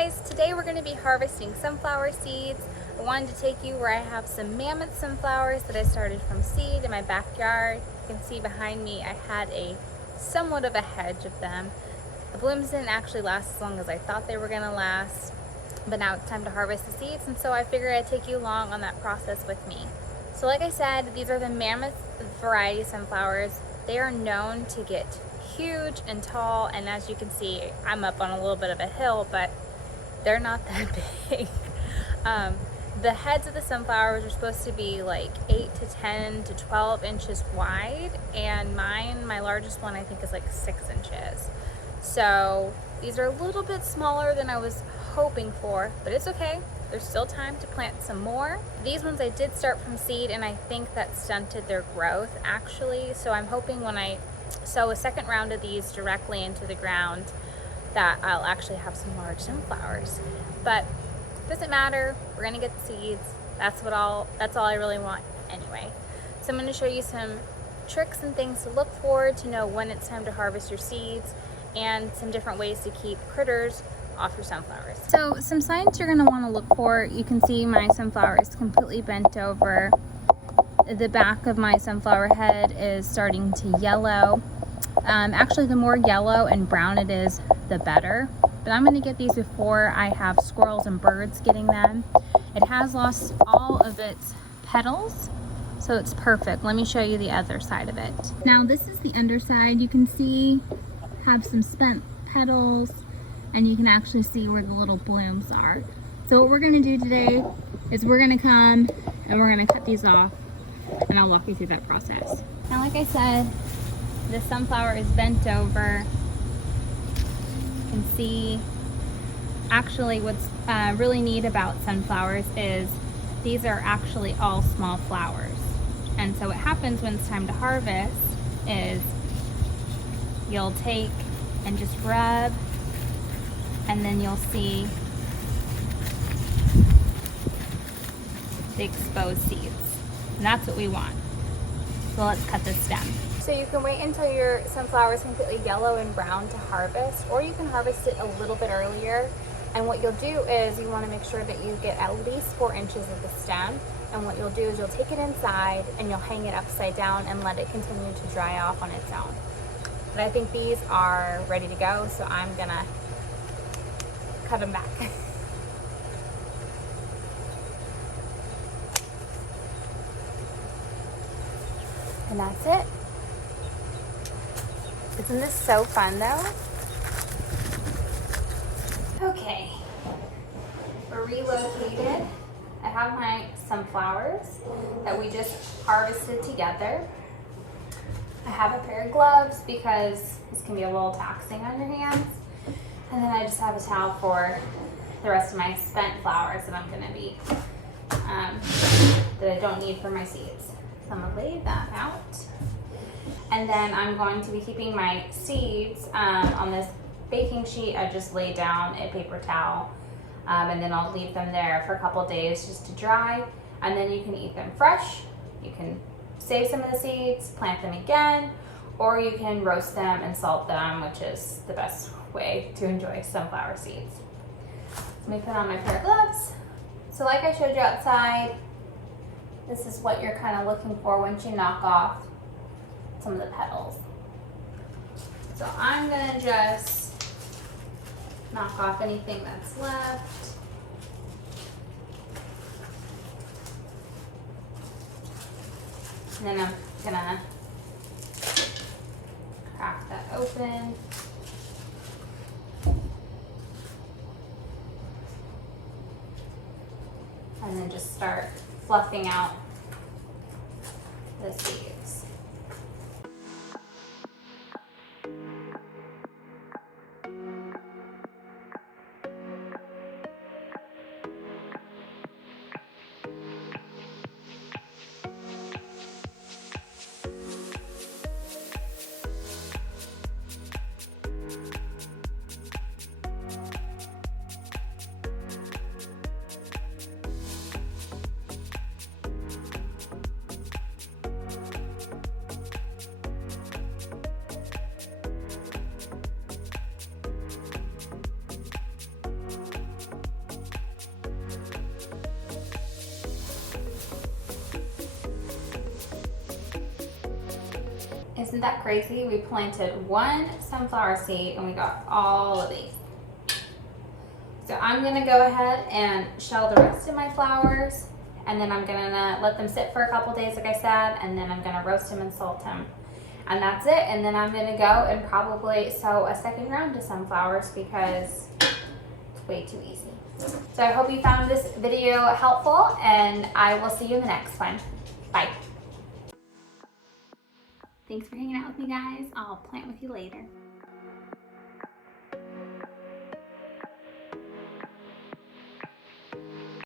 guys, today we're going to be harvesting sunflower seeds. I wanted to take you where I have some mammoth sunflowers that I started from seed in my backyard. You can see behind me I had a somewhat of a hedge of them. The blooms didn't actually last as long as I thought they were going to last, but now it's time to harvest the seeds, and so I figured I'd take you along on that process with me. So like I said, these are the mammoth variety sunflowers. They are known to get huge and tall, and as you can see, I'm up on a little bit of a hill, but they're not that big. The heads of the sunflowers are supposed to be like 8 to 10 to 12 inches wide, and mine, my largest one, I think is like 6 inches. So these are a little bit smaller than I was hoping for, but it's okay. There's still time to plant some more. These ones I did start from seed, and I think that stunted their growth actually. So I'm hoping when I sow a second round of these directly into the ground that I'll actually have some large sunflowers. But it doesn't matter, we're gonna get the seeds. That's all I really want anyway. So I'm gonna show you some tricks and things to look for to know when it's time to harvest your seeds, and some different ways to keep critters off your sunflowers. So some signs you're gonna wanna look for, you can see my sunflower is completely bent over. The back of my sunflower head is starting to yellow. Actually, the more yellow and brown it is, the better. But I'm gonna get these before I have squirrels and birds getting them. It has lost all of its petals, so it's perfect. Let me show you the other side of it. Now this is the underside. You can see have some spent petals, and you can actually see where the little blooms are. So what we're gonna do today is we're gonna come and we're gonna cut these off, and I'll walk you through that process. Now, like I said, the sunflower is bent over. You can see, actually what's really neat about sunflowers is these are actually all small flowers. And so what happens when it's time to harvest is you'll take and just rub, and then you'll see the exposed seeds. And that's what we want. So let's cut this stem. So you can wait until your sunflower is completely yellow and brown to harvest, or you can harvest it a little bit earlier. And what you'll do is you want to make sure that you get at least 4 inches of the stem. And what you'll do is you'll take it inside and you'll hang it upside down and let it continue to dry off on its own. But I think these are ready to go, so I'm gonna cut them back. And that's it. Isn't this so fun though? Okay, we're relocated. I have my sunflowers that we just harvested together. I have a pair of gloves because this can be a little taxing on your hands. And then I just have a towel for the rest of my spent flowers that I'm gonna be, that I don't need for my seeds. So I'm gonna lay that out. And then I'm going to be keeping my seeds on this baking sheet. I just laid down a paper towel, and then I'll leave them there for a couple days just to dry. And then you can eat them fresh. You can save some of the seeds, plant them again, or you can roast them and salt them, which is the best way to enjoy sunflower seeds. So let me put on my pair of gloves. So like I showed you outside, this is what you're kind of looking for once you knock off some of the petals. So I'm gonna just knock off anything that's left. And then I'm gonna crack that open. And then just start fluffing out the seeds. Isn't that crazy? We planted one sunflower seed and we got all of these. So I'm gonna go ahead and shell the rest of my flowers, and then I'm gonna let them sit for a couple days like I said, and then I'm gonna roast them and salt them. And that's it, and then I'm gonna go and probably sow a second round of sunflowers because it's way too easy. So I hope you found this video helpful, and I will see you in the next one. Bye. Thanks for hanging out with me, guys. I'll plant with you later.